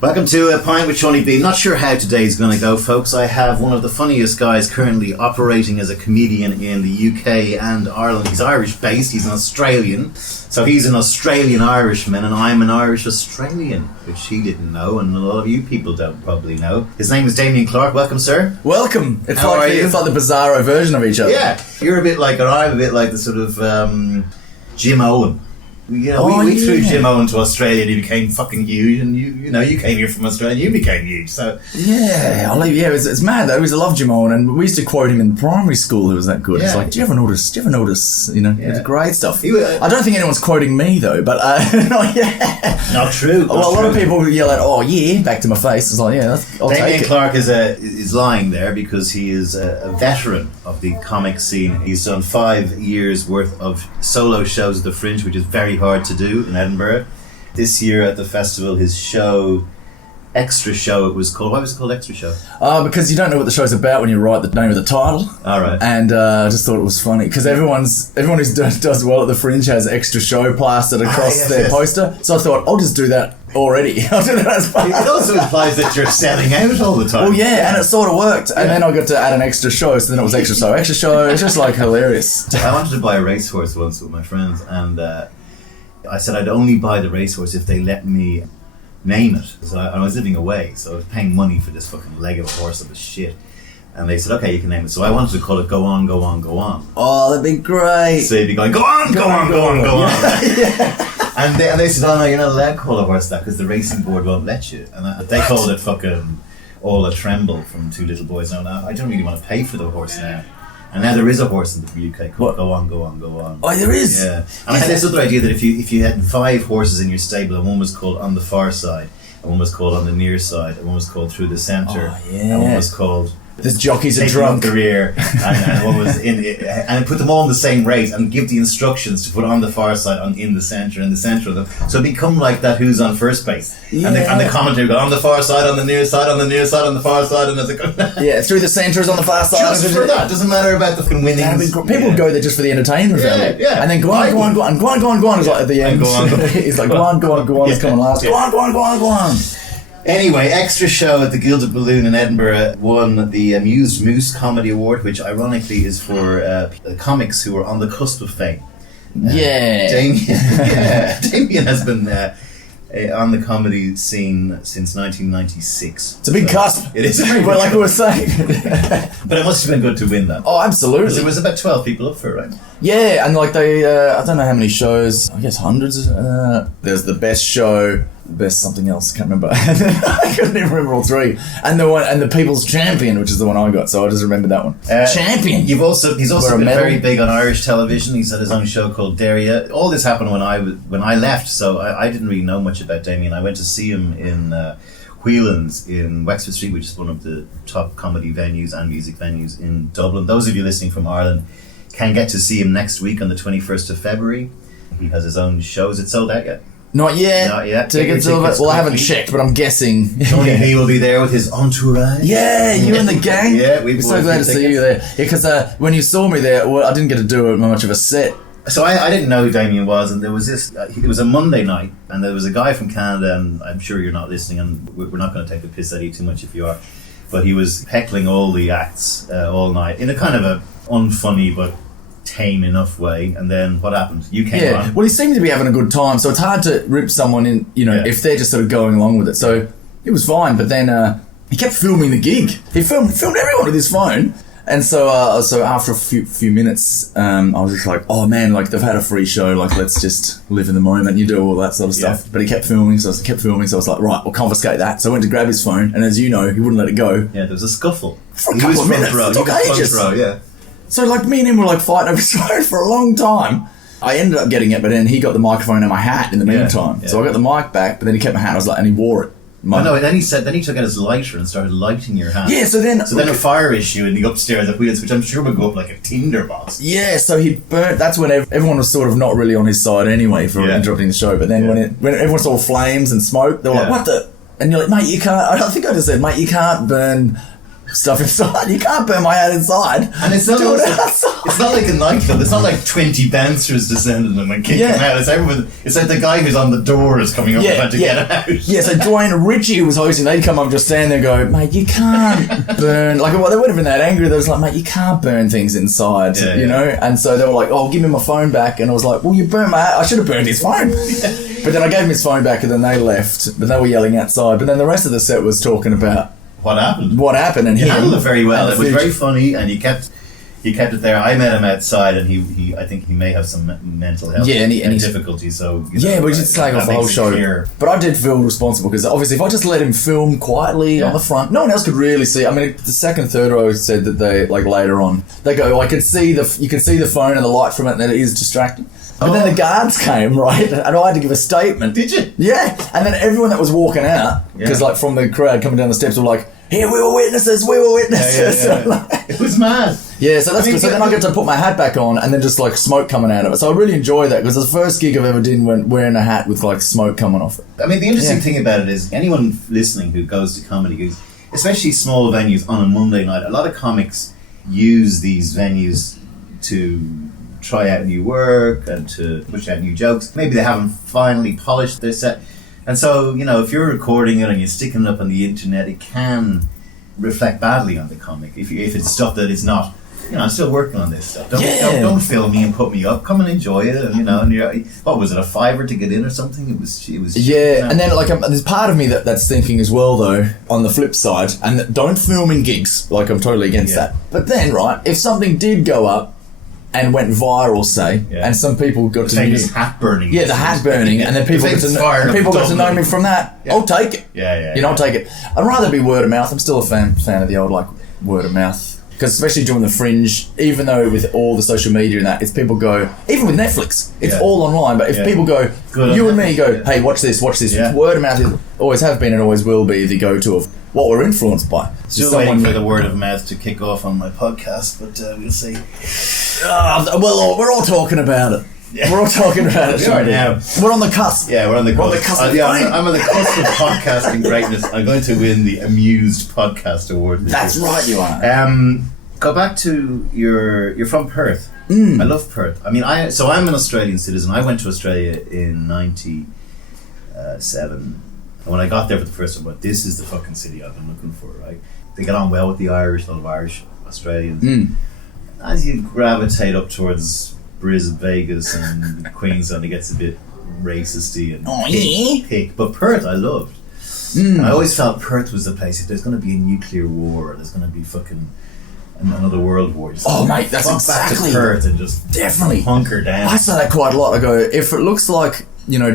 Welcome to Pint with Seaniebee. Not sure how today's going to go, folks. I have one of the funniest guys currently operating as a comedian in the UK and Ireland. He's Irish-based, he's an Australian. So he's an Australian Irishman and I'm an Irish Australian, which he didn't know and a lot of you people don't probably know. His name is Damian Clark. Welcome, sir. Welcome. It's How like are you? It's like the bizarro version of each other. Yeah, you're a bit like, and I'm a bit like the sort of Jim Owen. You know, we threw Jim Owen to Australia and he became fucking huge, and you came here from Australia and you became huge, so... It's mad though, I love Jim Owen, and we used to quote him in primary school. He was that good. It's like, do you ever notice? It's great stuff. I don't think anyone's quoting me though, but not yet. Not true. A lot of people yell at, oh yeah, back to my face. It's like, yeah, I'll take it. Damian Clark is lying there because he is a veteran of the comic scene. He's done 5 years worth of solo shows at the Fringe, which is very hard to do in Edinburgh. This year at the festival, his show, Extra Show, it was called. Why was it called Extra Show? Because you don't know what the show's about when you write the name of the title. All right. And I just thought it was funny because everyone who does well at the Fringe has Extra Show plastered across their poster. So I thought, I'll just do that already. I'll do that as well. It also implies that you're selling out all the time. Well, yeah, and it sort of worked. And then I got to add an extra show, so then it was Extra Show. Extra Show, it's just like hilarious. I wanted to buy a racehorse once with my friends, and I said I'd only buy the racehorse if they let me name it. So I was living away, so I was paying money for this fucking leg of a horse that was shit. And they said, okay, you can name it. So I wanted to call it Go On, Go On, Go On. Oh, that'd be great. So you'd be going, Go On, Go On, Go On, Go On. Yeah. And they said, oh no, you're not allowed to call a horse that because the racing board won't let you. And they called it fucking All a Tremble from Two Little Boys. Now I don't really want to pay for the horse now. And now there is a horse in the UK called Go On, Go On, Go On. Oh, there is? Yeah. And I had this other idea that if you had 5 horses in your stable, and one was called On the Far Side, and one was called On the Near Side, and one was called Through the Centre, and one was called... There's jockeys are Taking drunk. Up the Rear, and one was in it, and put them all in the same race and give the instructions to put on the far side, in the centre of them. So it become like that Who's on First Base. Yeah. And the commentary go on the far side, on the near side, on the near side, on the far side, and as it goes. Yeah, through the centres on the far side. Just for that. Doesn't matter about the fucking winnings. People go there just for the entertainment value. Yeah. And then go on, go on, go on, go on, go on, go on. It's like at the end. It's like go on, go on, go on. It's coming last. Go on, go on, go on, go on. Anyway, Extra Show at the Gilded Balloon in Edinburgh won the Amused Moose Comedy Award, which ironically is for comics who are on the cusp of fame. Damien has been on the comedy scene since 1996. It's a big cusp. It is. Well, like we were saying. But it must have been good to win that. Oh, absolutely. There was about 12 people up for it, right? Yeah, and like they, I don't know how many shows, I guess hundreds. There's the best show, best something else, can't remember. I couldn't even remember all 3. And the People's Champion, which is the one I got, so I just remember that one. Champion! He's also been very big on Irish television. He's had his own show called Daria. All this happened when I left, so I didn't really know much about Damien. I went to see him in Whelan's in Wexford Street, which is one of the top comedy venues and music venues in Dublin. Those of you listening from Ireland can get to see him next week on the 21st of February. He has his own show. Is it sold out yet? Not yet. Not yet. Tickets well, I haven't checked, but I'm guessing. Seaniebee will be there with his entourage. Yeah, you and the gang. Yeah, we're so glad to see you there. Because when you saw me there, I didn't get to do much of a set. So I didn't know who Damien was, and there was this. It was a Monday night, and there was a guy from Canada, and I'm sure you're not listening, and we're not going to take the piss out of you too much if you are. But he was heckling all the acts all night in a kind of a unfunny but tame enough way. And then what happened? You came on. Well, he seemed to be having a good time, so it's hard to rip someone in, if they're just sort of going along with it. So it was fine, but then he kept filming the gig. He filmed everyone with his phone. And so after a few minutes, I was just like, oh man, like they've had a free show, like let's just live in the moment. You do all that sort of stuff. But he kept filming, so I was like, right, we'll confiscate that. So I went to grab his phone, and as you know, he wouldn't let it go. Yeah, there was a scuffle. For a couple of minutes. It took ages. Yeah. So like me and him were like fighting over his phone for a long time. I ended up getting it, but then he got the microphone and my hat in the meantime. Yeah. So I got the mic back, but then he kept my hat. And he wore it. Then he took out his lighter and started lighting your hand. Yeah, so then a fire issue in the upstairs at Wheels, which I'm sure would go up like a tinderbox. Yeah, so he burnt. That's when everyone was sort of not really on his side anyway for interrupting the show. But then when everyone saw flames and smoke, they were like, "What the?" And you're like, "Mate, you can't." I think I just said, "Mate, you can't burn stuff inside. You can't burn my hat inside. And it's not like a nightclub. It's not like 20 bouncers descending them and kicking them out. It's everyone. It's like the guy who's on the door is coming up about to get out. Yeah, so Dwayne and Richie, who was hosting, they'd come up and just stand there and go, mate, you can't burn. Like, well, they would have been that angry. They was like, mate, you can't burn things inside, you know? And so they were like, oh, give me my phone back. And I was like, well, you burnt my hat. I should have burned his phone. But then I gave him his phone back and then they left. But they were yelling outside. But then the rest of the set was talking about what happened, and he handled it very well. It was very funny, and you kept it there. I met him outside, and he I think he may have some mental health and difficulties. So but just slag off the whole show. Clear. But I did feel responsible because obviously, if I just let him film quietly on the front, no one else could really see. I mean, the second, third row said that they later on they go, you could see the phone and the light from it, and that it is distracting. But then the guards came, right, and I had to give a statement. Did you? Yeah, and then everyone that was walking out, because from the crowd coming down the steps were like, here, we were witnesses. Yeah. It was mad. Yeah, so that's good. So then I get to put my hat back on and then just like smoke coming out of it. So I really enjoy that because it's the first gig I've ever done wearing a hat with like smoke coming off it. I mean, the interesting thing about it is anyone listening who goes to comedy gigs, especially small venues on a Monday night, a lot of comics use these venues to try out new work and to push out new jokes. Maybe they haven't finally polished their set. And so, if you're recording it and you're sticking it up on the internet, it can reflect badly on the comic. If it's stuff that is not, I'm still working on this stuff. Don't film me and put me up. Come and enjoy it. And, what was it, a $5 to get in or something? It was. Yeah, and then there's part of me that's thinking as well, though, on the flip side, and don't film in gigs. Like, I'm totally against that. But then, right, if something did go up, and went viral, say, and some people got to know me. Hat burning. Yeah, the hat burning, and then people got to know me from that. I'll take it. I'll take it. I'd rather be word of mouth. I'm still a fan of the old word of mouth because especially during the Fringe, even though with all the social media and that, it's people go. Even with Netflix, it's all online. But if people go, you and me go, hey, watch this. Word of mouth is always have been and always will be the go-to of what we're influenced by. Still waiting for the word of mouth to kick off on my podcast, but we'll see. We're all talking about it. Yeah. We're all talking about it right now. We're on the cusp. Yeah, we're on the cusp. I'm on the cusp of podcasting greatness. I'm going to win the Amused Podcast Award. That's right, you are. Go back to you're from Perth. I love Perth. I mean, I'm an Australian citizen. I went to Australia in 97. And when I got there for the first time, I thought, this is the fucking city I've been looking for, right? They get on well with the Irish, a lot of Irish Australians. As you gravitate up towards Brisbane, Vegas, and Queensland, it gets a bit racisty and pick. But Perth, I loved. I always felt Perth was the place. If there's going to be a nuclear war, there's going to be fucking another world war. Mate, that's exactly. Back to Perth and just definitely hunker down. I say that quite a lot. I go, if it looks like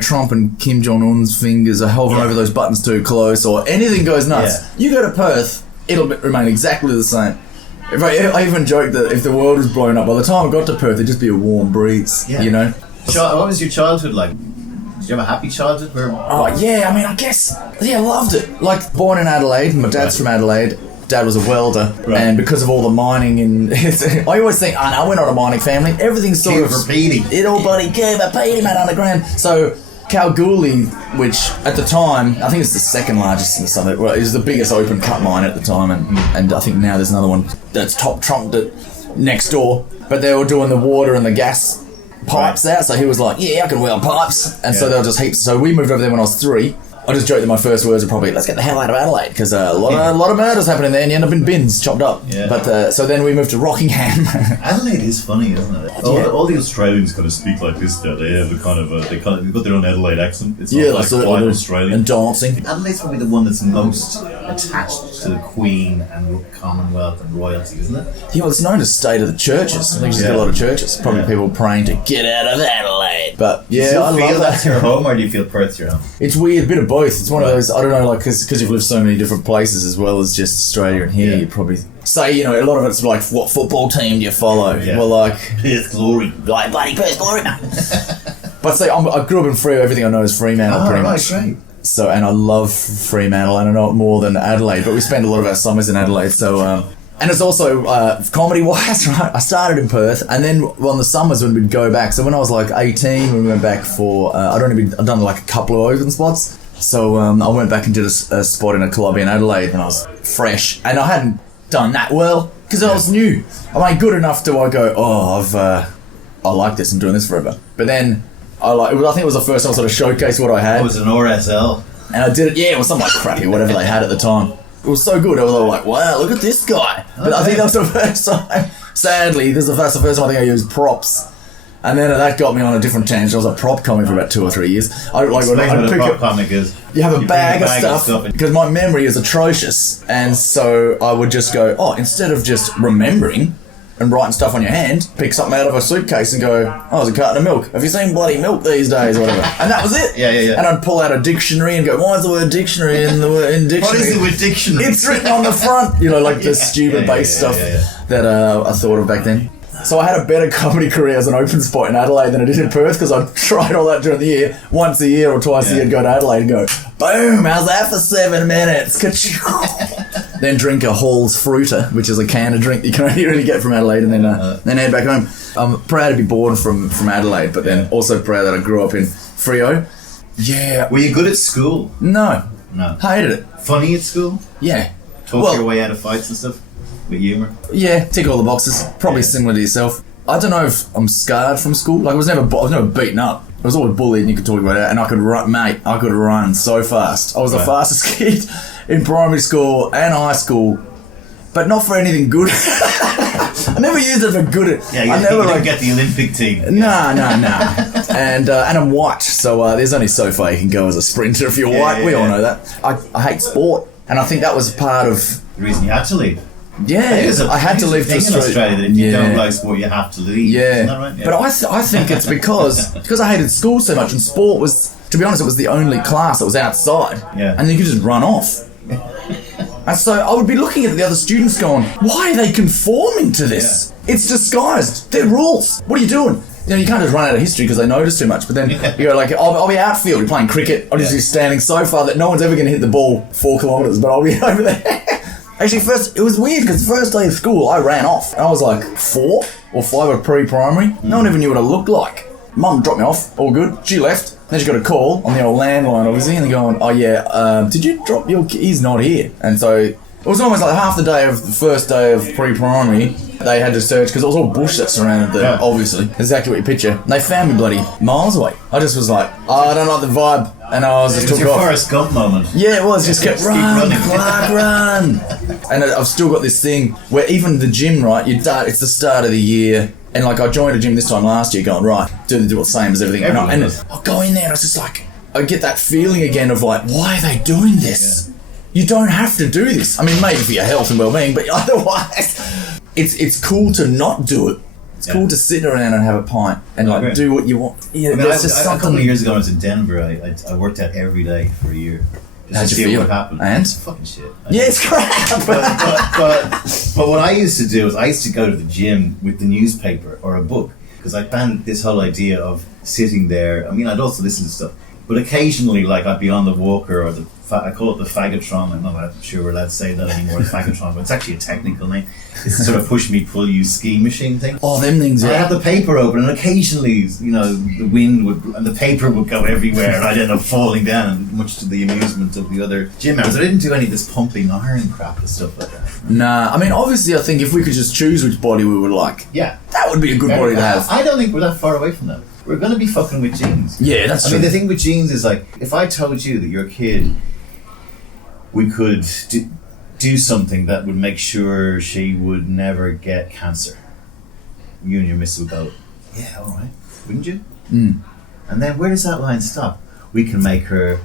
Trump and Kim Jong-un's fingers are hovering over those buttons too close, or anything goes nuts, you go to Perth, it'll remain exactly the same. I even joked that if the world was blown up, by the time I got to Perth, it'd just be a warm breeze, What was your childhood like? Did you have a happy childhood? I guess, I loved it. Like, born in Adelaide, my dad's from Adelaide. Dad was a welder, and because of all the mining I always think, we're not a mining family. Everything's sort of repeating. Everybody gave a Petey, mate, underground. So Kalgoorlie, which at the time, I think it's the second largest in the suburb. Well, it was the biggest open cut mine at the time, and I think now there's another one that's top trunked it next door. But they were doing the water and the gas pipes out, so he was like, I can weld pipes. And so they were just heaps. So we moved over there when I was 3. I just joked that my first words are probably, let's get the hell out of Adelaide, because a lot of murders happening there, and you end up in bins, chopped up. Yeah. But so then we moved to Rockingham. Adelaide is funny, isn't it? All the Australians kind of speak like this now. They have they've got their own Adelaide accent. It's not like quite Australian. And dancing. Adelaide's probably the one that's most attached to the Queen and Commonwealth and royalty, isn't it? Yeah, well, it's known as state of the churches. I think there's got a lot of churches. Probably people praying to get out of Adelaide. But I love that. That's your home, or do you feel Perth's your home? It's weird, a bit of both. It's one of those, I don't know, like, because you've lived so many different places as well as just Australia and here, you probably say, a lot of it's like, what football team do you follow? Yeah. Well, like, Perth Glory. Like, bloody Perth Glory. But say, I grew up in Freo, everything I know is Fremantle pretty much. Great. So, and I love Fremantle, and I know it more than Adelaide, but we spend a lot of our summers in Adelaide, so, and it's also, comedy-wise, right, I started in Perth, and then on the summers when we'd go back, so when I was like 18, when we went back for, I'd done like a couple of open spots, so I went back and did a spot in a club in Adelaide when I was fresh, and I hadn't done that well because I was new. I mean, good enough to I go, I like this. I'm doing this forever. But then I think it was the first time I sort of showcased what I had. It was an RSL. And I did it. Yeah, it was something like crappy, whatever they had at the time. It was so good. I was all like, wow, look at this guy. But I think that was the first time. Sadly, that's the first time I think I used props. And then that got me on a different tangent. I was a prop comic for about 2 or 3 years. Explain what a prop comic is. You have a bag of stuff because my memory is atrocious. And so I would just go, instead of just remembering and writing stuff on your hand, pick something out of a suitcase and go, there's a carton of milk. Have you seen bloody milk these days or whatever? And that was it. Yeah. And I'd pull out a dictionary and go, why is the word dictionary in dictionary? What is the word dictionary? It's written on the front. Like the stupid base stuff that I thought of back then. So I had a better comedy career as an open spot in Adelaide than I did in Perth because I tried all that during the year. Once a year or twice a year, I'd go to Adelaide and go, boom, how's that for 7 minutes? Then drink a Hall's Fruiter, which is a can of drink you can only really get from Adelaide, and then head back home. I'm proud to be born from Adelaide, but then also proud that I grew up in Freo. Yeah. Were you good at school? No. Hated it. Funny at school? Yeah. Talk your way out of fights and stuff? With humour? Yeah, tick all the boxes. Probably similar to yourself. I don't know if I'm scarred from school. Like I was never beaten up. I was always bullied, and you could talk about it. And I could run, mate. I could run so fast. I was the fastest kid in primary school and high school, but not for anything good. I never used it for good. Yeah, you didn't get the Olympic team. Nah. And I'm white, so there's only so far you can go as a sprinter if you're white. We all know that. I hate sport, and I think that was part of the reason you had to leave. Yeah, I had to leave in Australia that if you don't like sport, you have to leave. Yeah, isn't that right? But I think it's because I hated school so much, and sport was, to be honest, it was the only class that was outside. Yeah, and you could just run off. And so I would be looking at the other students going, why are they conforming to this? Yeah. It's disguised. They're rules. What are you doing? You can't just run out of history because they notice too much. But then you go like, I'll be outfield. You're playing cricket. I'll just be standing so far that no one's ever going to hit the ball 4 kilometres, but I'll be over there. Actually, it was weird because the first day of school, I ran off. And I was like 4 or 5 at pre-primary. No one ever knew what I looked like. Mum dropped me off, all good. She left. Then she got a call on the old landline, obviously, and they're going, did you drop your key? He's not here. And so it was almost like half the day of the first day of pre-primary. They had to search because it was all bush that surrounded the, obviously, exactly what you picture. And they found me bloody miles away. I just was like, I don't like the vibe. And I was just took off. It was your Forrest Gump moment. Yeah, it was. Just kept running. Clark, run. And I've still got this thing where even the gym, right, it's the start of the year. And like I joined a gym this time last year going, right, do the same as everything. And I'll go in there and I was just like, I get that feeling again of like, why are they doing this? Yeah. You don't have to do this. I mean, maybe for your health and well-being, but otherwise, it's cool to not do it. It's cool to sit around and have a pint and like do what you want. Yeah, I mean, a couple of years ago, I was in Denver. I worked out every day for a year. How'd you feel? What happened. And? It's fucking shit. Yeah, it's crap. But what I used to do is I used to go to the gym with the newspaper or a book because I found this whole idea of sitting there. I mean, I'd also listen to stuff, but occasionally, like I'd be on the walker or I call it the fagotron. I'm not sure we're allowed to say that anymore, the fagotron, but it's actually a technical name. It's a sort of push me, pull you ski machine thing. Oh, them things, I have the paper open, and occasionally, the wind would, and the paper would go everywhere, and I'd end up falling down, much to the amusement of the other gym members. I didn't do any of this pumping iron crap and stuff like that. Nah, I mean, obviously, I think if we could just choose which body we would like, that would be a good body to have. I don't think we're that far away from that. We're going to be fucking with jeans. Yeah, that's true. I mean, the thing with jeans is like, if I told you that you're a kid, we could do something that would make sure she would never get cancer. You and your missus would go, yeah, all right, wouldn't you? Mm. And then where does that line stop? We can make her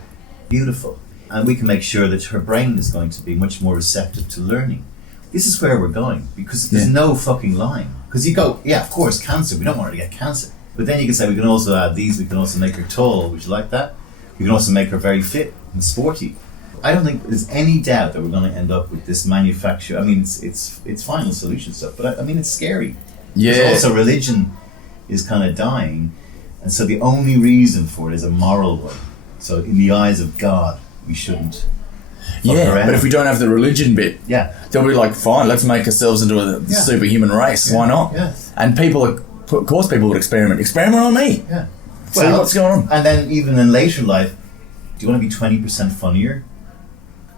beautiful, and we can make sure that her brain is going to be much more receptive to learning. This is where we're going, because there's no fucking line. Because you go, yeah, of course, cancer, we don't want her to get cancer. But then you can say, we can also add these, we can also make her tall, would you like that? We can also make her very fit and sporty. I don't think there's any doubt that we're going to end up with this manufacture. I mean, it's final solution stuff, but I mean, it's scary. Yeah. Because also religion is kind of dying, and so the only reason for it is a moral one. So in the eyes of God, we shouldn't. Yeah, but if we don't have the religion bit, they'll be like, fine, let's make ourselves into a superhuman race. Why not? Yeah. And of course, people would experiment. Experiment on me. Yeah. See what's going on. And then even in later life, do you want to be 20% funnier?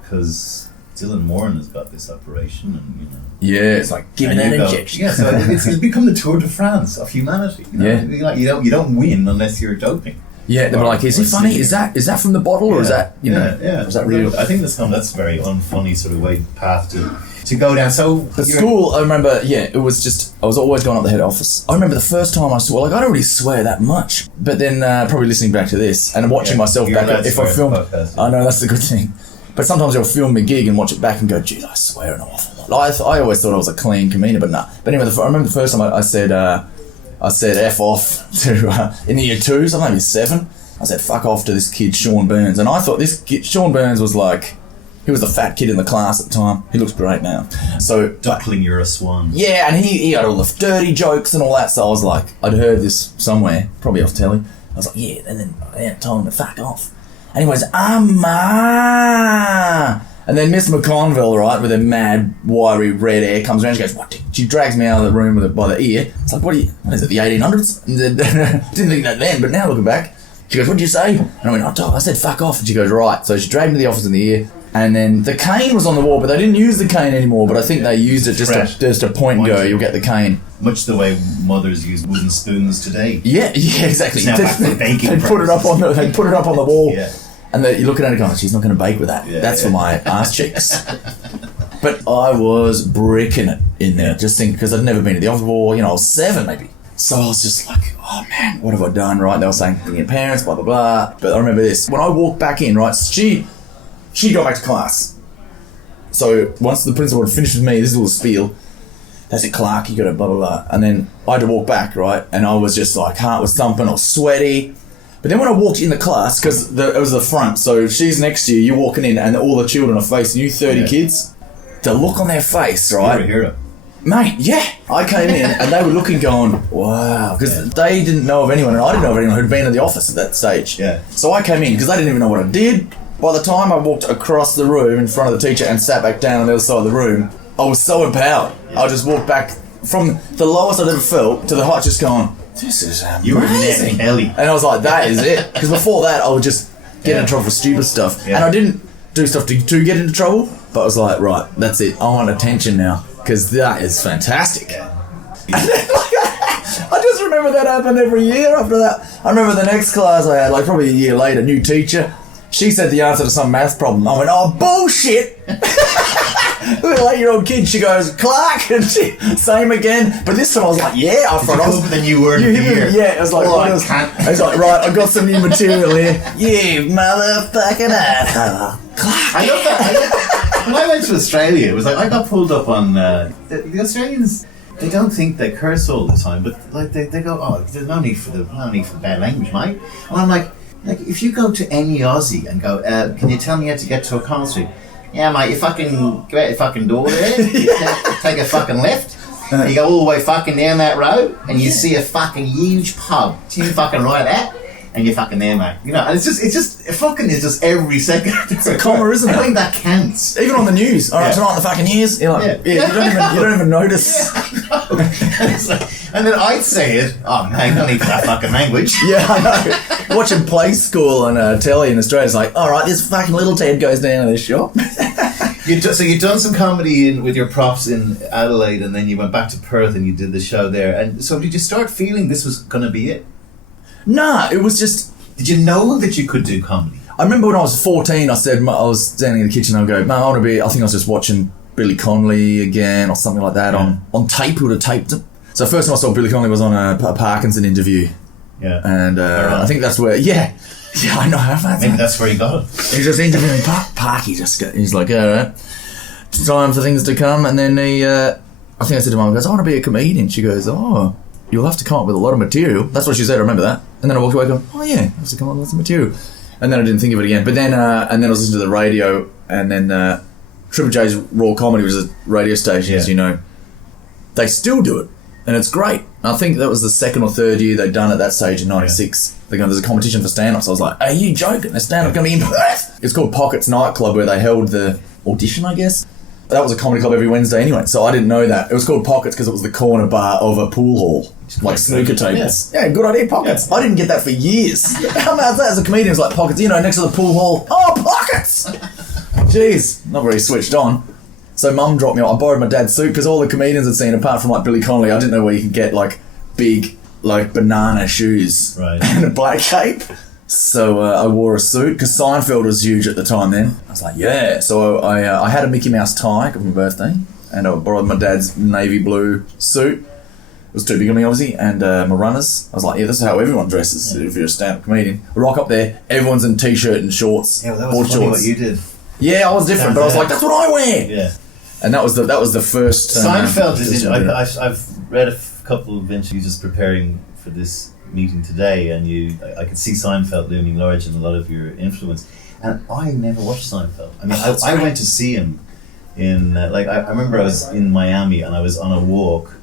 Because Dylan Moran has got this operation, and Yeah, it's like giving that injection. Yeah, so it's become the Tour de France of humanity. Yeah, you don't win unless you're doping. Yeah, they were like, "Is he funny? Is that from the bottle, or is that is that real?" I think that's a very unfunny sort of path to go down. So the school, I remember, it was just, I was always going up the head office. I remember the first time I swore, like, I don't really swear that much, but then probably listening back to this and watching myself back, if I film, I know that's the good thing. But sometimes I'll film my gig and watch it back and go, "Geez, I swear an awful lot." I always thought I was a clean comedian, but nah. But anyway, I remember the first time I said F off to in year 2, so maybe 7. I said fuck off to this kid Sean Burns, and I thought this kid Sean Burns was like, he was the fat kid in the class at the time. He looks great now. So Duckling, you're a swan. Yeah, and he had all the dirty jokes and all that. So I was like, I'd heard this somewhere, probably off telly. I was like, yeah, and then I told him to fuck off. And he goes, and then Miss McConville, right, with her mad, wiry red hair, comes around. She goes, "What?" She drags me out of the room by the ear. It's like, what is it, the 1800s? Didn't think that then, but now looking back, she goes, "What did you say?" And I went, I said fuck off. And she goes, "Right." So she dragged me to the office in the ear. And then the cane was on the wall, but they didn't use the cane anymore. But I think they used it just to point and go, "You'll get the cane." Much the way mothers use wooden spoons today. Yeah, exactly. Now back to baking. They put it up on the wall. Yeah. And you're looking at it going, "She's not going to bake with that. That's for my ass cheeks." But I was bricking it in there, just thinking, because I'd never been to the office before. I was 7 maybe. So I was just like, oh man, what have I done, right? They were saying, "Bring your parents, blah, blah, blah." But I remember this. When I walked back in, right, she got back to class. So once the principal had finished with me, this little spiel, they said, "Clark, you got to blah, blah, blah." And then I had to walk back, right? And I was just like, heart was thumping, I was sweaty. But then when I walked in the class, because it was the front, so she's next to you, you're walking in, and all the children are facing you, 30 kids. The look on their face, right? You're a hero. Mate, yeah. I came in, and they were looking going, wow, because they didn't know of anyone, and I didn't know of anyone who'd been in the office at that stage. Yeah. So I came in, because they didn't even know what I did. By the time I walked across the room in front of the teacher and sat back down on the other side of the room, I was so empowered. I just walked back from the lowest I'd ever felt to the height, just going, "This is amazing." You were Ned Kelly. And I was like, that is it. Because before that, I would just get into trouble for stupid stuff. Yeah. And I didn't do stuff to get into trouble, but I was like, right, that's it. I want attention now, because that is fantastic. Yeah. And then, I just remember that happened every year after that. I remember the next class I had, like probably a year later, new teacher. She said the answer to some math problem. I went, "Oh, bullshit." Little 8-year-old kid, she goes, "Clark," and same again. But this time I was like, "Yeah, I thought I was." Then you were here. Yeah, I was like, I was like, right, I got some new material here. You motherfucking asshole. Clark. I love that. When I went to Australia, it was like I got pulled up on the Australians. They don't think they curse all the time, but like they go, "Oh, there's no need for bad language, mate." And I'm like if you go to any Aussie and go, "Can you tell me how to get to a concert?" "Yeah, mate, you fucking go out your fucking door there, you take a fucking left, and you go all the way fucking down that road, and you see a fucking huge pub. You fucking right at, and you're fucking there, mate." And it's just every second. It's a comma, isn't it? I think that counts. Even on the news. All right, tonight on the fucking news. You're like, you don't even notice. And then I'd say it. "Oh, man, don't need that fucking language." Yeah, I know. Watching Play School on telly in Australia, it's like, all right, this fucking little Ted goes down to this shop. So you'd done some comedy with your props in Adelaide, and then you went back to Perth and you did the show there. And so did you start feeling this was going to be it? Nah, it was just... Did you know that you could do comedy? I remember when I was 14, I was standing in the kitchen and I'd go, "Man, I think I was just watching Billy Connolly again or something like that on tape. We would have taped it. So first time I saw Billy Connolly was on a Parkinson interview. Yeah. And I think that's where... Yeah, I know. Maybe that's where he got it. He just interviewing Parky. He's like, all right, it's time for things to come. And then I think I said to Mum, "I want to be a comedian." She goes, "Oh, you'll have to come up with a lot of material." That's what she said, I remember that. And then I walked away going, "Oh yeah, I have to come up with lots of material." And then I didn't think of it again. But then, and then I was listening to the radio, and then Triple J's Raw Comedy was a radio station, as you know. They still do it, and it's great. I think that was the second or third year they'd done at that stage in 96. They're going, "There's a competition for stand-up." So I was like, "Are you joking? There's stand-up going to be in Perth?" It's called Pockets Nightclub, where they held the audition, I guess. That was a comedy club every Wednesday anyway, so I didn't know that. It was called Pockets because it was the corner bar of a pool hall, like snooker tables. Yeah, good idea, Pockets. Yeah. I didn't get that for years. How about that as a comedian? It's like Pockets, next to the pool hall. Oh, Pockets! Jeez, not very switched on. So mum dropped me off. I borrowed my dad's suit because all the comedians I'd seen, apart from like Billy Connolly, I didn't know where you could get like big, like banana shoes and a black cape. So I wore a suit because Seinfeld was huge at the time then. I was like, yeah. So I had a Mickey Mouse tie for my birthday, and I borrowed my dad's navy blue suit. It was too big on me, obviously, and my runners. I was like, yeah, this is how everyone dresses if you're a stand-up comedian. I rock up there, everyone's in t-shirt and shorts. Yeah, well, that was funny what you did. Yeah, I was different, but I was like, that's what I wear. Yeah. And that was the first... Seinfeld is... I've read a couple of interviews just preparing for this meeting today, and I could see Seinfeld looming large in a lot of your influence. And I never watched Seinfeld. I mean, I went to see him in... I remember I was in Miami, and I was on a walk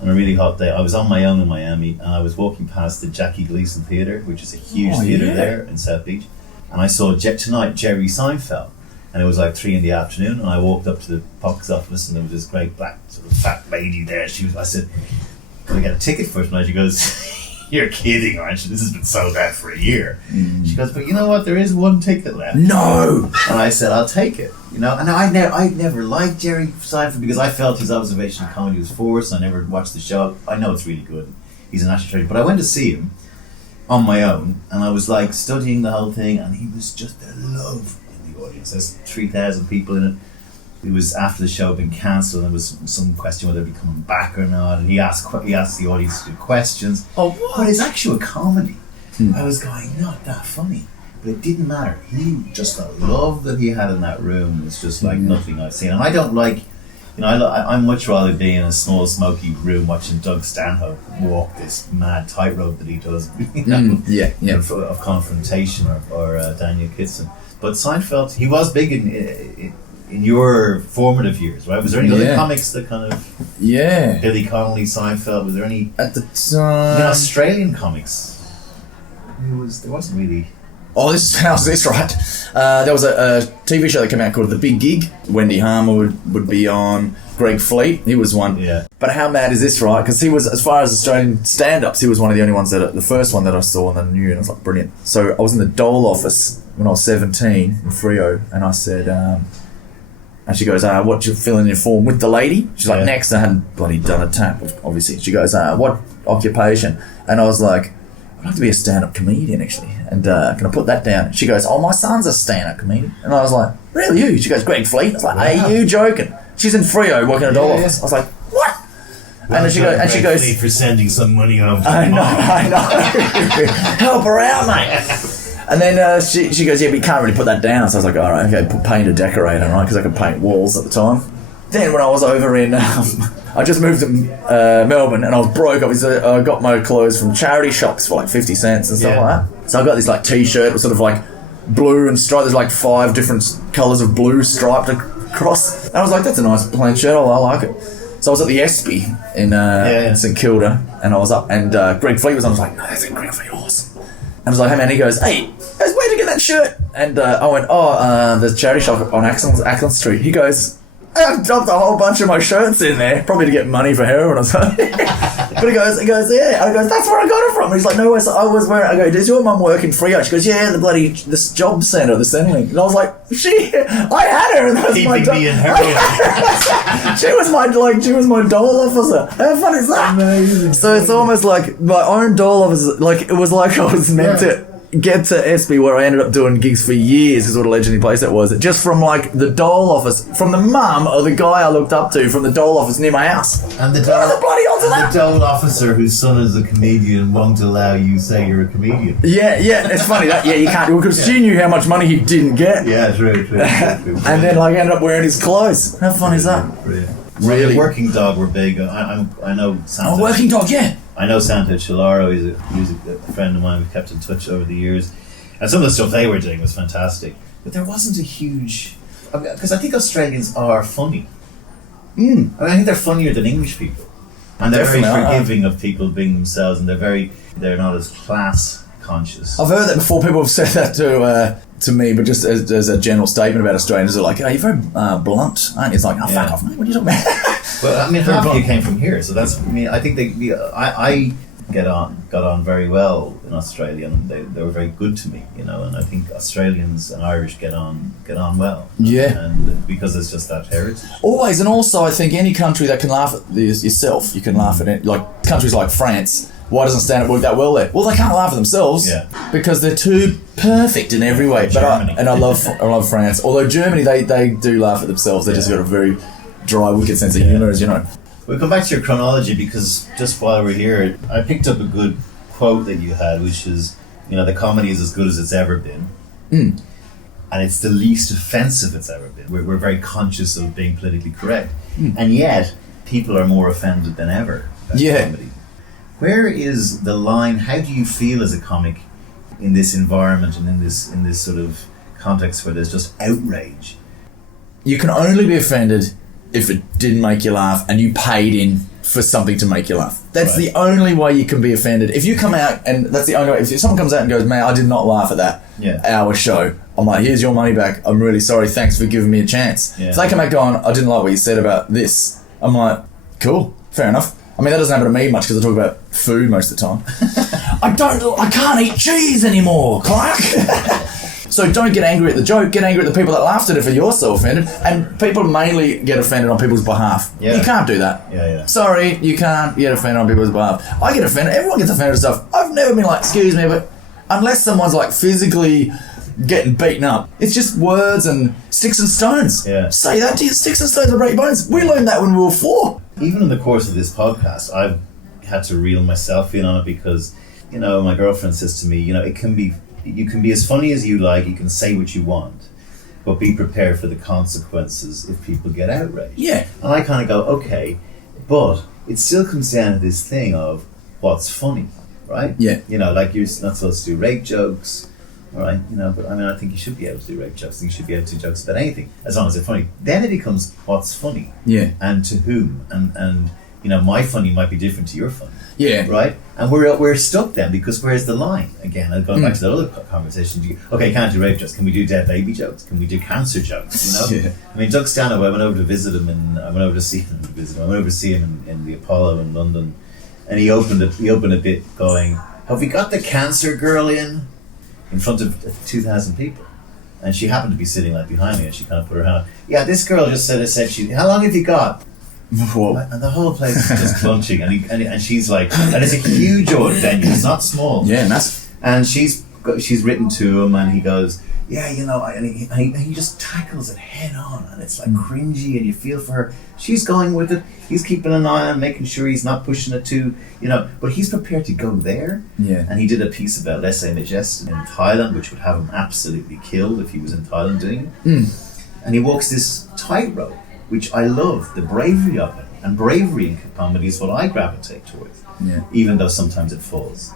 on a really hot day. I was on my own in Miami, and I was walking past the Jackie Gleason Theatre, which is a huge theatre there in South Beach, and I saw Tonight Jerry Seinfeld, and it was like 3 p.m, and I walked up to the box office, and there was this great black sort of fat lady there. I said, "Can I get a ticket for tonight?" She goes, "You're kidding, aren't you? This has been sold out for a year." She goes, "But you know what? There is one ticket left." No! And I said, "I'll take it." You know, and I'd never liked Jerry Seinfeld because I felt his observation of comedy was forced. I never watched the show. I know it's really good. He's an actual treasure. But I went to see him on my own, and I was like studying the whole thing, and he was just a love in the audience. There's 3,000 people in it. It was after the show had been cancelled, and there was some question whether they'd be coming back or not, and he asked the audience to do questions. Oh, what? But his actual comedy, I was going, not that funny. But it didn't matter. He just the love that he had in that room was just like nothing I've seen. And I don't like, you know, I'd much rather be in a small smoky room watching Doug Stanhope walk this mad tightrope that he does, you know, of confrontation, or Daniel Kitson. But Seinfeld, he was big in your formative years, right? Was there any other comics that kind of Billy Connolly, Seinfeld? Was there any at the time? Australian comics? There wasn't really. Oh, how's this, right? There was a TV show that came out called The Big Gig. Wendy Harmer would be on. Greg Fleet, he was one. Yeah. But how mad is this, right? Because he was, as far as Australian stand-ups, he was one of the only ones the first one that I saw and then knew, and I was like, brilliant. So I was in the Dole office when I was 17 in Freo, and I said, and she goes, what you fill in your form with the lady? She's like, next. I hadn't bloody done a tap, obviously. She goes, what occupation? And I was like, I'd like to be a stand-up comedian, actually. And can I put that down? She goes, my son's a stand-up comedian. And I was like, really, who? She goes, Greg Fleet. I was like, are you joking? She's in Freo working at a Dole office. I was like, what? Well, and she goes, Fleet for sending some money home to I know. Help her out, mate. And then she goes, yeah, but you can't really put that down. So I was like, all right, okay, paint a decorator, right? Because I could paint walls at the time. Then when I was over in, I just moved to Melbourne, and I was broke. I got my clothes from charity shops for like 50 cents and stuff like that. So I got this like t-shirt with sort of like blue and striped. There's like 5 different colours of blue striped across. And I was like, that's a nice plain shirt. I like it. So I was at the Espy in St Kilda, and I was up, and Greg Fleet was on. I was like, no, that's Greg Fleet, awesome. And I was like, hey man, he goes, hey, where'd you get that shirt? And I went, there's a charity shop on Ackland Street. He goes, I've dumped a whole bunch of my shirts in there, probably to get money for heroin or something. But he goes, yeah. I goes, that's where I got it from. And he's like, no, I was wearing. I go, does your mum work in Freo? She goes, yeah, this job centre, the Centrelink. And I was like, I had her. And that was keeping me in heroin. She was my dole officer. How fun is that? Amazing. So it's almost like my own dole officer. Like it was like I was meant to get to Espy, where I ended up doing gigs for years, is what a legendary place that was. Just from like the Dole office, from the mum of the guy I looked up to from the Dole office near my house. And the Dole officer whose son is a comedian won't allow you to say you're a comedian. Yeah, it's funny that you can't, because she knew how much money he didn't get. Yeah, true. And then like ended up wearing his clothes. How fun is that? Really? Working Dog were big. I know Santa. Working Dog, yeah. I know Santa Chilaro. He's a friend of mine. We've kept in touch over the years. And some of the stuff they were doing was fantastic. But there wasn't a huge... Because I think Australians are funny. I think they're funnier than English people. And they're very forgiving of people being themselves, and they're not as class conscious. I've heard that before. People have said that to me, but just as a general statement about Australians, they're like, oh, you're very blunt, aren't you? It's like, fuck off, mate. What are you talking about? Well, I mean, half of you came from here, so that's... I mean, I think got on very well in Australia, and they were very good to me, you know. And I think Australians and Irish get on well. Yeah. And because it's just that heritage. Always, and also I think any country that can laugh at yourself, you can laugh at it. Like countries like France, why doesn't stand-up work that well there? Well, they can't laugh at themselves because they're too perfect in every way. But I love France. Although Germany, they do laugh at themselves. They just got a very dry, wicked sense of humour, as you know. We'll come back to your chronology because just while we're here, I picked up a good quote that you had, which is, you know, the comedy is as good as it's ever been. Mm. And it's the least offensive it's ever been. We're very conscious of being politically correct. And yet, people are more offended than ever by comedy. Where is the line? How do you feel as a comic in this environment and in this sort of context where there's just outrage? You can only be offended if it didn't make you laugh and you paid in for something to make you laugh. That's the only way you can be offended. If you come out and that's the only way, if someone comes out and goes, man, I did not laugh at that hour show, I'm like, here's your money back. I'm really sorry. Thanks for giving me a chance. Yeah. If they come out going, I didn't like what you said about this, I'm like, cool, fair enough. I mean, that doesn't happen to me much because I talk about food most of the time. I can't eat cheese anymore, Clark. So don't get angry at the joke, get angry at the people that laughed at it for you're so offended. And people mainly get offended on people's behalf. Yeah. You can't do that. Sorry, you can't get offended on people's behalf. I get offended, everyone gets offended at stuff. I've never been like, excuse me, but unless someone's like physically getting beaten up, it's just words and sticks and stones. Yeah. Say that to you, sticks and stones will break bones. We learned that when we were 4. Even in the course of this podcast, I've had to reel myself in on it because, you know, my girlfriend says to me, you know, you can be as funny as you like, you can say what you want, but be prepared for the consequences if people get outraged. Yeah. And I kind of go, okay, but it still comes down to this thing of what's funny, right? Yeah. You know, like you're not supposed to do rape jokes, all right? You know, but I mean, I think you should be able to do rape jokes. I think you should be able to do jokes about anything, as long as they're funny. Then it becomes what's funny. Yeah. And to whom. And you know, my funny might be different to your funny. Yeah. Right? And we're stuck then because where's the line? Again, going back to that other conversation. Okay, can't do rape jokes. Can we do dead baby jokes? Can we do cancer jokes? You know? I mean, Doug Stanhope, I went over to visit him I went over to see him in the Apollo in London, and he opened a bit going, have we got the cancer girl in front of 2,000 people? And she happened to be sitting like behind me, and she kind of put her hand up. Yeah, this girl just said how long have you got? Whoa. And the whole place is just clenching, and she's like, and it's a huge venue, it's not small. Yeah, massive. And she's written to him, and he goes, yeah, you know, and he just tackles it head on, and it's like cringy, and you feel for her. She's going with it. He's keeping an eye on, making sure he's not pushing it too, you know. But he's prepared to go there. Yeah. And he did a piece about Laissez Majesté in Thailand, which would have him absolutely killed if he was in Thailand doing it. And he walks this tightrope, which I love, the bravery of it. And bravery in comedy is what I gravitate towards, even though sometimes it falls.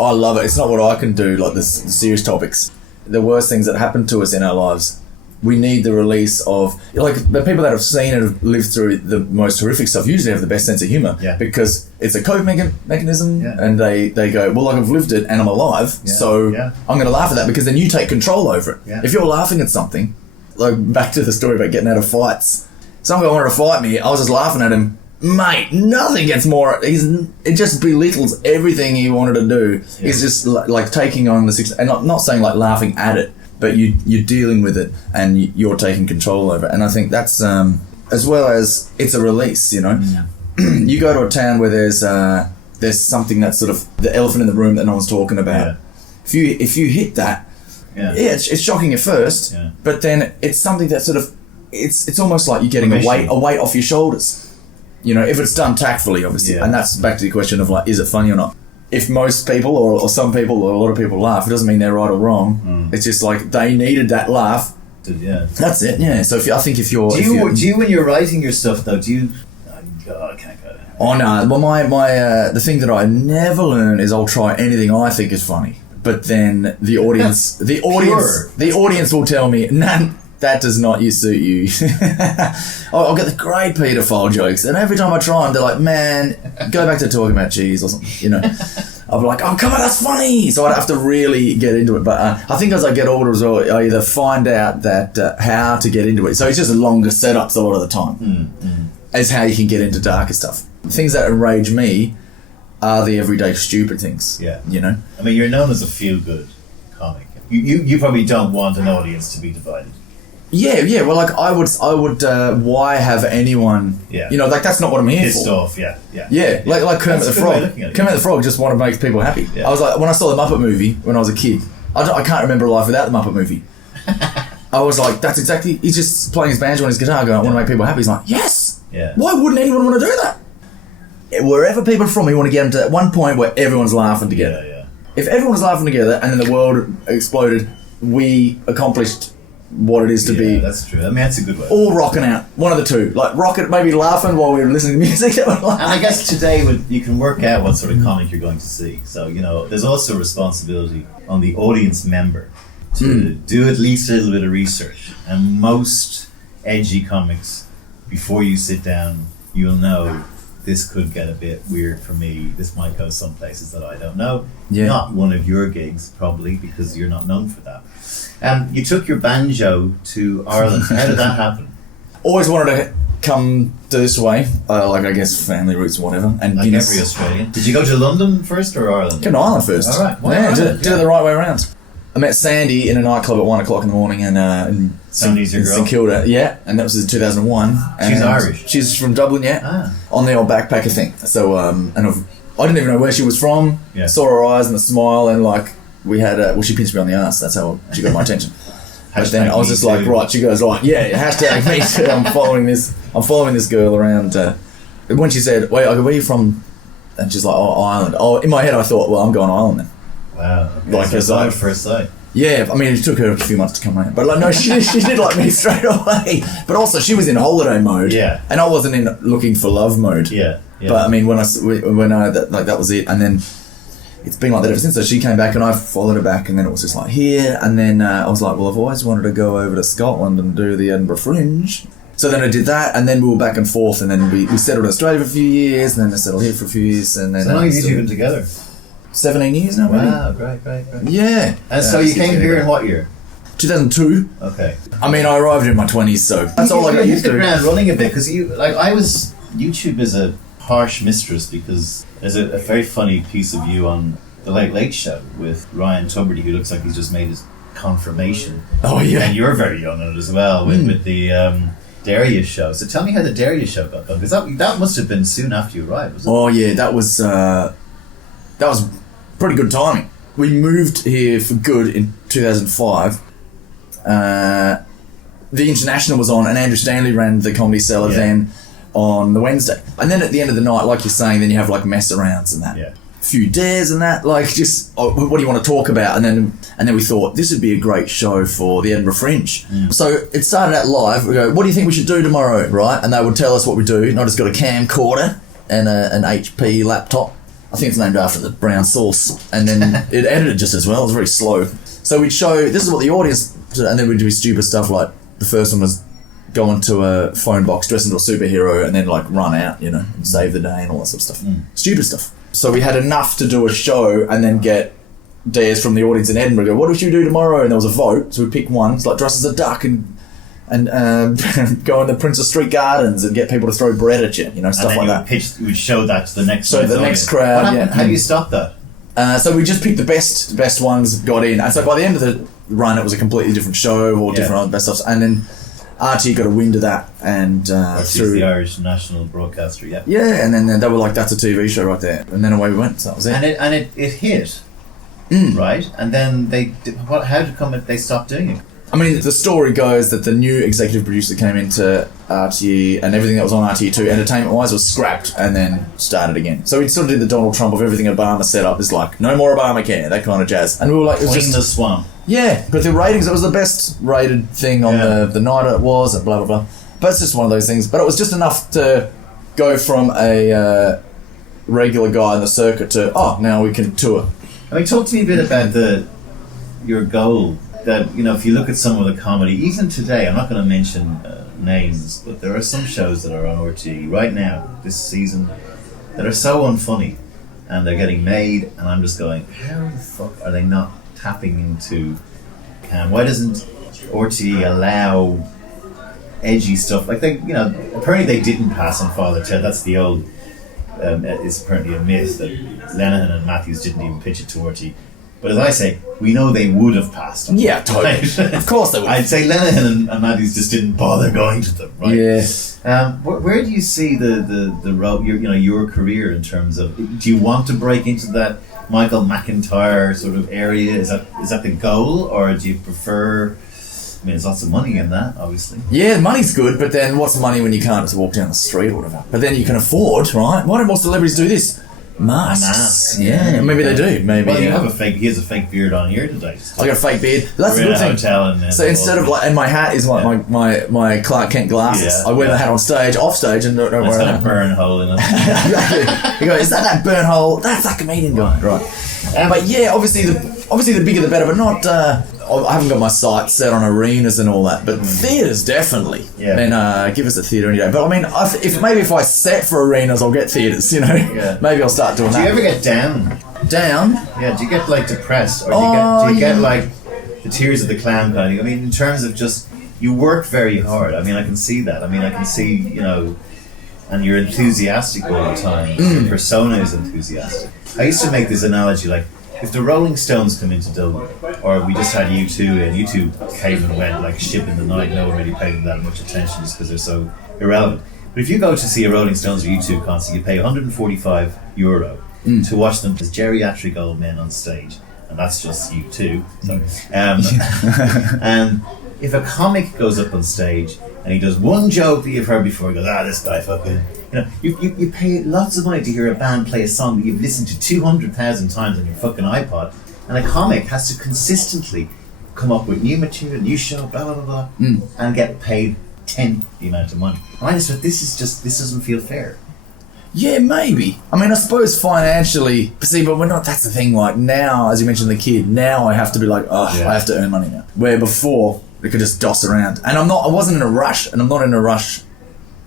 I love it. It's not what I can do, like the serious topics. The worst things that happen to us in our lives, we need the release of, like, the people that have seen and have lived through the most horrific stuff usually have the best sense of humour because it's a coping mechanism and they go, well, like, I've lived it and I'm alive, so I'm going to laugh at that because then you take control over it. Yeah. If you're laughing at something, like back to the story about getting out of fights, some guy wanted to fight me, I was just laughing at him. Mate, nothing gets more... it just belittles everything he wanted to do. Yeah. He's just like taking on the... And not saying like laughing at it, but you're dealing with it and you're taking control over it. And I think that's... as well as it's a release, you know? Mm. You go to a town where there's something that's sort of the elephant in the room that no one's talking about. Yeah. If you hit that, it's shocking at first, but then it's something that sort of... It's almost like you're getting a weight off your shoulders. You know, if it's done tactfully, obviously. Yeah. And that's back to the question of, like, is it funny or not? If most people or some people or a lot of people laugh, it doesn't mean they're right or wrong. Mm. It's just like they needed that laugh. Yeah. That's it, yeah. So I think if you're... Do you, when you're writing your stuff, though, do you... Oh, God, I can't go there. Oh, no. Well, my the thing that I never learn is I'll try anything I think is funny. But then the audience... the audience will tell me, nah, that does not suit you. I'll get the great paedophile jokes, and every time I try them, they're like, man, go back to talking about cheese or something, you know. I'll be like, oh, come on, that's funny. So I'd have to really get into it. But I think as I get older as well, I either find out that how to get into it. So it's just longer setups a lot of the time. Is how you can get into darker stuff. Things that enrage me, are the everyday stupid things. Yeah. You know? I mean, you're known as a feel-good comic. You probably don't want an audience to be divided. Yeah. Well, like I would. Why have anyone? Yeah. You know, like that's not what I'm here Pissed for. off. Yeah. Like Kermit the Frog. Kermit the Frog just wanted to make people happy. Yeah. I was like, when I saw the Muppet movie when I was a kid, I can't remember life without the Muppet movie. I was like, that's exactly. He's just playing his banjo on his guitar, going, "I want to make people happy." He's like, "Yes." Yeah. Why wouldn't anyone want to do that? Wherever people are from, we want to get them to that one point where everyone's laughing together. Yeah. If everyone was laughing together and then the world exploded, we accomplished what it is to be. That's true. I mean, that's a good way. All rocking out. One of the two. Like, rocking, maybe laughing while we were listening to music. And I guess today you can work out what sort of comic you're going to see. So, you know, there's also a responsibility on the audience member to do at least a little bit of research. And most edgy comics, before you sit down, you'll know this could get a bit weird for me. This might go some places that I don't know. Yeah. Not one of your gigs, probably, because you're not known for that. You took your banjo to Ireland. How did that happen? Always wanted to come this way. Like, I guess, family roots or whatever. And Like Guinness. every Australian. Did you go to London first or Ireland? Came to Ireland first. All right. Why Yeah, Ireland? did it the right way around. I met Sandy in a nightclub at 1 o'clock in the morning in Sandy's your girl? St Kilda. Yeah, and that was in 2001. She's And Irish? She's from Dublin, yeah. On the old backpacker thing. So, I didn't even know where she was from. Yeah. Saw her eyes and the smile, and like, we had she pinched me on the arse. That's how she got my attention. But then I was just like, right, she goes, right, yeah, hashtag me too. I'm following this girl around. When she said, wait, I go, where are you from? And she's like, oh, Ireland. Oh, in my head I thought, well, I'm going to Ireland then. Wow. Okay. Like, so it's love like- at first sight. Yeah, I mean, it took her a few months to come around. But like, no, she did like me straight away. But also, she was in holiday mode. Yeah. And I wasn't in looking for love mode. Yeah. But I mean, that was it. And then it's been like that ever since. So she came back and I followed her back, and then it was just like here. And then I was like, well, I've always wanted to go over to Scotland and do the Edinburgh Fringe. So then I did that, and then we were back and forth, and then we settled in Australia for a few years, and then I settled here for a few years, and then... So how long have you two been together? 17 years now, maybe. Wow, great. Yeah. And so you came here in what year? 2002. Okay. I mean, I arrived in my 20s, so that's all I got used the to. ground running a bit, because YouTube is a harsh mistress, because there's a very funny piece of you on The Late Late Show with Ryan Tuberty, who looks like he's just made his confirmation. Oh, yeah. And you're very young on it as well, with the Darius show. So tell me how the Darius show got done, because that must have been soon after you arrived, wasn't it? Oh, yeah, that was pretty good timing. We moved here for good in 2005. The International was on, and Andrew Stanley ran the Comedy Cellar then on the Wednesday. And then at the end of the night, like you're saying, then you have like mess arounds and that. Yeah. Few dares and that, like just what do you want to talk about? And then we thought this would be a great show for the Edinburgh Fringe. So it started out live. We go, what do you think we should do tomorrow, right? And they would tell us what we do. And I just got a camcorder and an HP laptop. I think it's named after the brown sauce. And then it edited just as well. It was very slow. So we'd show, this is what the audience, and then we'd do stupid stuff like the first one was go into a phone box, dress into a superhero, and then like run out, and save the day and all that sort of stuff. Stupid stuff. So we had enough to do a show and then get dares from the audience in Edinburgh. Go, what should we do tomorrow? And there was a vote, so we picked one. It's like dress as a duck and go in the Princess Street Gardens and get people to throw bread at you, stuff like that. You would show that to the next. So the next crowd. How do you stop that? So we just picked the best ones, got in, and so by the end of the run, it was a completely different show, all different other best stuff, and then RT got a wind of that, and through the Irish national broadcaster, and then they were like, "That's a TV show right there," and then away we went. So that was it. And it hit, right? And then how did come they stopped doing it? I mean, the story goes that the new executive producer came into RTE, and everything that was on RTE2, entertainment-wise, was scrapped and then started again. So we sort of did the Donald Trump of everything Obama set up. It's like, no more Obamacare, that kind of jazz. And we were like, it was Clean the swamp. Yeah, but the ratings, it was the best rated thing on the night it was, and blah, blah, blah. But it's just one of those things. But it was just enough to go from a regular guy in the circuit to, now we can tour. I mean, talk to me a bit about your goal. That, if you look at some of the comedy, even today, I'm not going to mention names, but there are some shows that are on RTE right now, this season, that are so unfunny, and they're getting made, and I'm just going, how the fuck are they not tapping into why doesn't RTE allow edgy stuff? Like, apparently they didn't pass on Father Ted. That's the old it's apparently a myth that Lenihan and Matthews didn't even pitch it to RT. But as I say, we know they would have passed them. Yeah, totally. Right? Of course they would. I'd say Lenihan and Matthews just didn't bother going to them, right? Yeah. Where do you see the road, your career in terms of, do you want to break into that Michael McIntyre sort of area? Is that the goal, or do you prefer? I mean, there's lots of money in that, obviously. Yeah, money's good, but then what's money when you can't just walk down the street or whatever? But then you can afford, right? Why don't more celebrities do this? Masks. Yeah, maybe they do. Maybe. Well, he has a fake beard on here today. I got a fake beard. That's a good thing. So instead of and my hat is like my Clark Kent glasses. I wear the hat on stage, off stage, and don't wear a hat. It's got a burn hole in it. Exactly. You go, is that burn hole? That's that comedian guy, right? But yeah, obviously the bigger the better, but not. I haven't got my sights set on arenas and all that, but theatres definitely. Yeah. And give us a theatre any day. But I mean, if I set for arenas, I'll get theatres. Yeah. Maybe I'll start doing that. Do you ever get down? Down? Yeah. Do you get like depressed, or do you get like the tears of the clown kind of? I mean, in terms of just you work very hard. I mean, I can see that. I mean, I can see and you're enthusiastic all the time. Your persona is enthusiastic. I used to make this analogy like, if the Rolling Stones come into Dublin, or we just had U2, and U2 came and went like ship in the night, no one really paid them that much attention just because they're so irrelevant. But if you go to see a Rolling Stones or U2 concert, you pay €145 to watch them as geriatric old men on stage, and that's just U2. And if a comic goes up on stage and he does one joke that you've heard before, he goes, this guy fucking... You pay lots of money to hear a band play a song that you've listened to 200,000 times on your fucking iPod, and a comic has to consistently come up with new material, new show, blah, blah, blah, blah, and get paid 10th the amount of money. And I just thought, this doesn't feel fair. Yeah, maybe. I mean, I suppose financially, but we're not, that's the thing, like now, as you mentioned the kid, now I have to be like, I have to earn money now. Where before, we could just doss around. And I wasn't in a rush, and I'm not in a rush.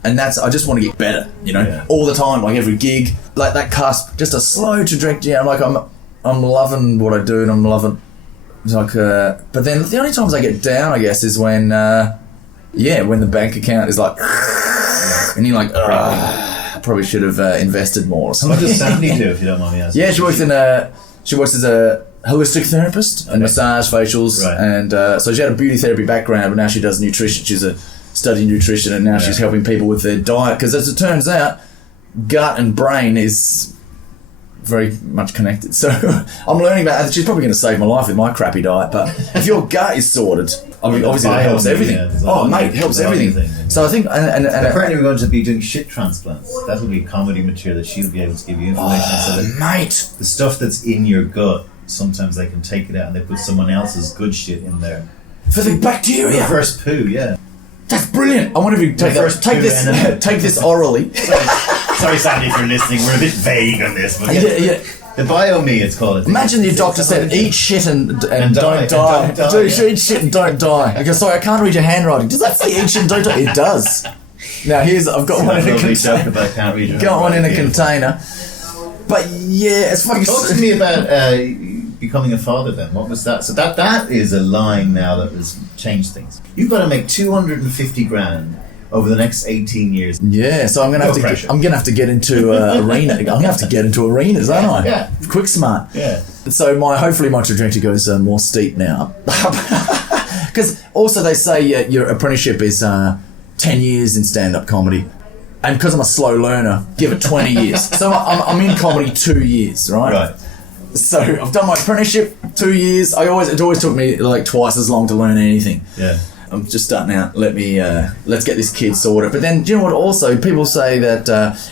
And I just want to get better, all the time, like every gig, like that cusp, just a slow trajectory. I'm loving what I do, and I'm loving, but then the only times I get down, I guess, is when the bank account is like, and you're like, I probably should have invested more. Or something. What does Sandy do, if you don't mind me asking? Yeah, she works as a holistic therapist and massage facials, and so she had a beauty therapy background, but now she does nutrition. She's studying nutrition, and now she's helping people with their diet, because as it turns out, gut and brain is very much connected. So I'm learning about that. She's probably going to save my life with my crappy diet, but if your gut is sorted, I mean, obviously that helps everything. It helps everything. So I think, and apparently we're going to be doing shit transplants. That'll be comedy material that she'll be able to give you information. So that the stuff that's in your gut, sometimes they can take it out and they put someone else's good shit in there. For the bacteria. The first poo, yeah. That's brilliant. I wonder if you take this orally. Sorry, Sandy, for listening. We're a bit vague on this, but the bio-me, it's called. Imagine your doctor said, "Eat shit and don't die." Eat shit and don't die. Because sorry, I can't read your handwriting. Does that say eat shit and don't die? It does. Now I've got one in a container. I can't read. Got one in a container. But yeah, it's fucking. Talk to me about becoming a father. Then what was that? So that is a line now that has changed things. You've got to make 250 grand over the next 18 years. Yeah, so I'm gonna have to get into arena. I'm gonna have to get into arenas, aren't I? Yeah. Quick smart. Yeah. So hopefully my trajectory goes more steep now. Because also they say your apprenticeship is 10 years in stand-up comedy. And because I'm a slow learner, give it 20 years. So I'm in comedy 2 years, right? Right. So I've done my apprenticeship 2 years. It always took me like twice as long to learn anything. Yeah. I'm just starting out. Let's get this kid sorted. But then, do you know what? Also, people say that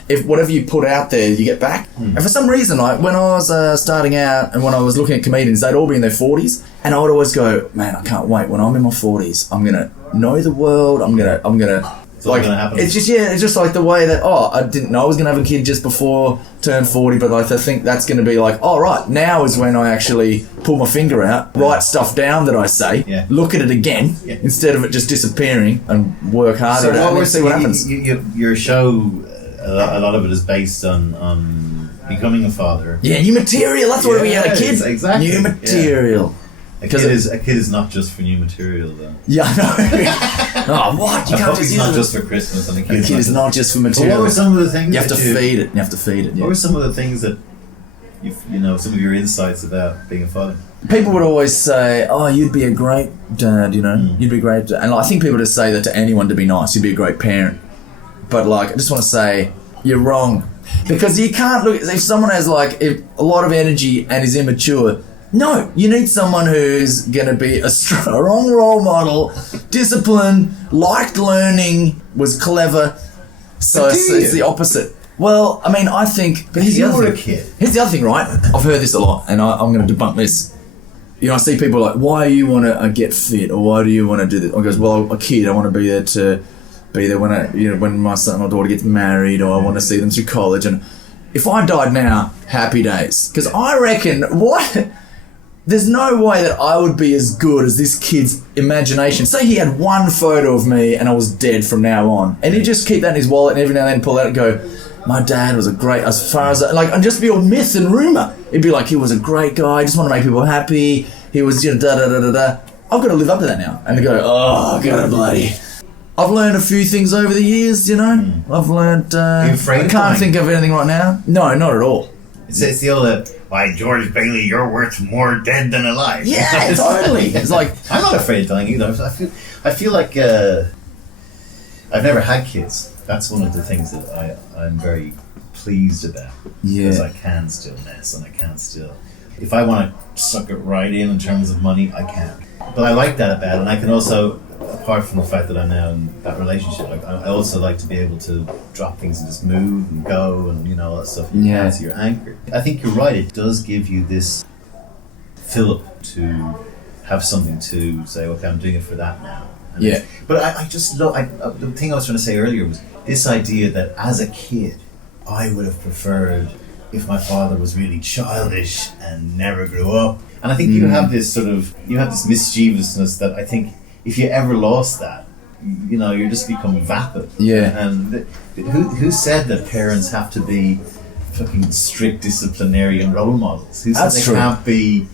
if whatever you put out there, you get back. And for some reason, like when I was starting out and when I was looking at comedians, they'd all be in their 40s, and I would always go, "Man, I can't wait. When I'm in my 40s, I'm gonna know the world. I'm gonna." Like, it's just like the way that, I didn't know I was going to have a kid just before turn 40, but like I think that's going to be like, right, now is when I actually pull my finger out, write stuff down that I say, look at it again, instead of it just disappearing, and work harder and see what happens. Your show, a lot of it is based on becoming a father. Yeah, new material, that's why we had a kid. Exactly. New material. A kid is not just for new material, though. Yeah, I know. Oh, what? You can't It's not just for Christmas, and a kid is not just for material. But what were some of the things you have to feed it? You have to feed it. Yeah. What were some of the things that some of your insights about being a father? People would always say, "Oh, you'd be a great dad," You'd be a great dad. And I think people just say that to anyone to be nice. You'd be a great parent. But I just want to say, you're wrong. Because you can't look... If someone has, a lot of energy and is immature... No, you need someone who's going to be a strong role model, disciplined, liked learning, was clever. So it's the opposite. Well, I mean, I think... But here's the other thing. A kid. Here's the other thing, right? I've heard this a lot, and I'm going to debunk this. I see people like, why do you want to get fit, or why do you want to do this? I goes, well, a kid, I want to be there when my son or daughter gets married, or I want to see them through college. And if I died now, happy days. Because I reckon, there's no way that I would be as good as this kid's imagination. Say he had one photo of me and I was dead from now on. And he'd just keep that in his wallet and every now and then pull out and go, my dad was a great, as far as, and just be all myth and rumour. It'd be like, he was a great guy, just want to make people happy. He was, da-da-da-da-da. I've got to live up to that now. And they go, oh, God, bloody. I've learned a few things over the years, I've learned, I can't think of anything right now. No, not at all. It's the old, why, George Bailey, you're worth more dead than alive. Yeah, totally. It's like... I'm not afraid of dying either. I feel like I've never had kids. That's one of the things that I'm very pleased about. Yeah. Because I can still mess and I can still... If I want to suck it right in terms of money, I can. But I like that about it. And I can also, apart from the fact that I'm now in that relationship, I also like to be able to drop things and just move and go and, all that stuff. So you're anchored. I think you're right. It does give you this fillip to have something to say, okay, I'm doing it for that now. And but I just love... the thing I was trying to say earlier was this idea that as a kid, I would have preferred if my father was really childish and never grew up. And I think you have this this mischievousness that I think if you ever lost that, you just become vapid. Yeah. And who said that parents have to be fucking strict disciplinarian role models? Who said they can't be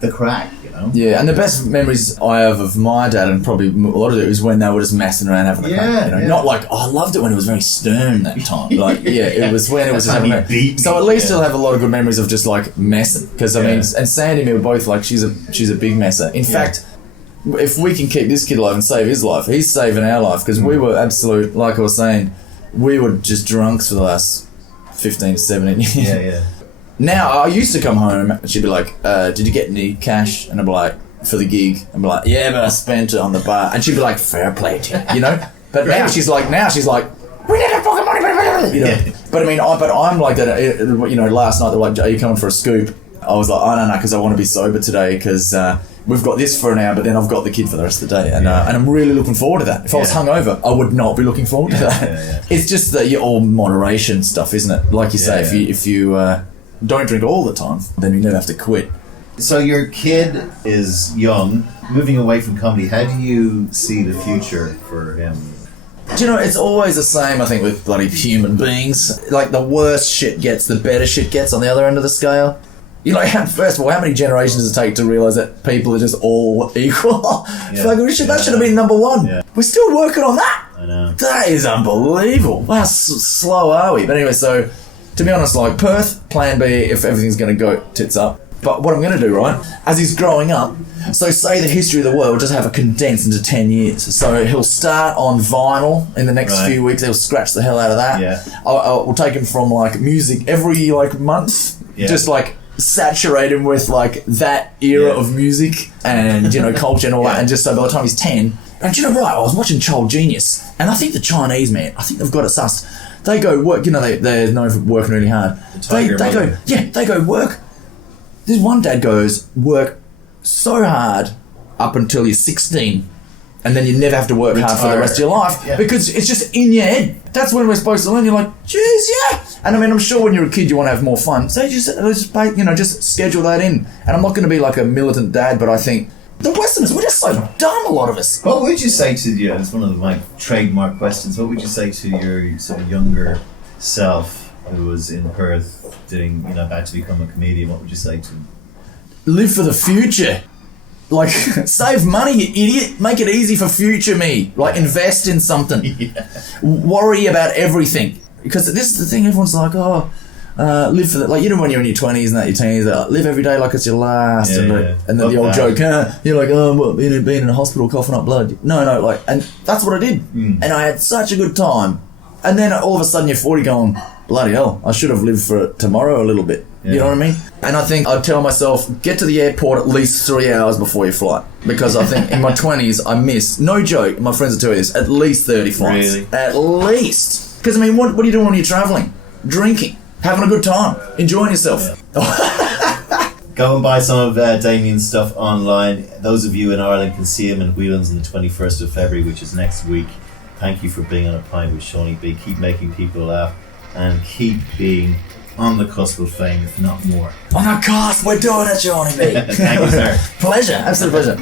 the crack, Yeah, and the best memories I have of my dad, and probably a lot of it, was when they were just messing around having a crack. Not like, I loved it when it was very stern that time. It was when it was just having a... So at least I'll have a lot of good memories of just messing. Because and Seaniebee were both she's a big messer. In fact, if we can keep this kid alive and save his life, he's saving our life. Because we were absolute, like I was saying, we were just drunks for the last 15 to 17 years. Yeah. Now, I used to come home and she'd be like, did you get any cash? And I'd be like, for the gig? And I'd be like, yeah, but I spent it on the bar. And she'd be like, fair play to you, But now she's like, we need a fucking money, But I mean, I'm like that, last night they were like, are you coming for a scoop? I was like, I don't know, because I want to be sober today, because we've got this for an hour, but then I've got the kid for the rest of the day. And I'm really looking forward to that. If I was hungover, I would not be looking forward to that. Yeah. It's just the all moderation stuff, isn't it? Like you say, if you don't drink all the time, then you never have to quit. So your kid is young, moving away from comedy. How do you see the future for him? Do it's always the same, I think, with bloody human beings. Like, the worse shit gets, the better shit gets on the other end of the scale. First of all, how many generations does it take to realise that people are just all equal? That should have been number one. Yeah. We're still working on that. I know. That is unbelievable. How slow are we? But anyway, so... To be honest, Perth, plan B, if everything's going to go tits up. But what I'm going to do, right, as he's growing up, so say the history of the world, just have it condensed into 10 years. So he'll start on vinyl in the next few weeks. He'll scratch the hell out of that. Yeah. We'll take him from, music every, month. Yeah. Just, saturate him with, that era of music and, culture and all that. And just so by the time he's 10... And I was watching Child Genius, and I think the Chinese, man, I think they've got it sussed. They go work, they're known for working really hard. They go work. This one dad goes, work so hard up until you're 16, and then you never have to work hard for the rest of your life because it's just in your head. That's when we're supposed to learn. You're like, geez, yeah. And I mean, I'm sure when you're a kid, you want to have more fun. So just schedule that in. And I'm not going to be like a militant dad, but I think the Westerners, we're just so dumb, a lot of us. What would you say to you? It's one of my trademark questions. What would you say to your sort of younger self who was in Perth doing, about to become a comedian? What would you say to him? Live for the future. Like, save money, you idiot. Make it easy for future me. Like, invest in something. Worry about everything. Because this is the thing, everyone's like, live for that. Like, you know, when you're in your 20s and that, your teens, live every day like it's your last. And then the old joke, you're like, being in a hospital coughing up blood. No, like, and that's what I did. And I had such a good time. And then all of a sudden you're 40 going, bloody hell, I should have lived for tomorrow a little bit. You know what I mean? And I think I'd tell myself, get to the airport at least 3 hours before your flight. Because I think in my 20s, I missed, no joke, my friends will tell you this, at least 30 flights. Really? At least. Because, I mean, what are you doing when you're travelling? Drinking. Having a good time. Enjoying yourself. Go and buy some of Damian's stuff online. Those of you in Ireland can see him in Whelan's on the 21st of February, which is next week. Thank you for being on a pint with Seaniebee. Keep making people laugh and keep being on the cusp of fame, if not more. On the cusp, we're doing it, Seaniebee. Thank you, sir. Pleasure, absolute pleasure.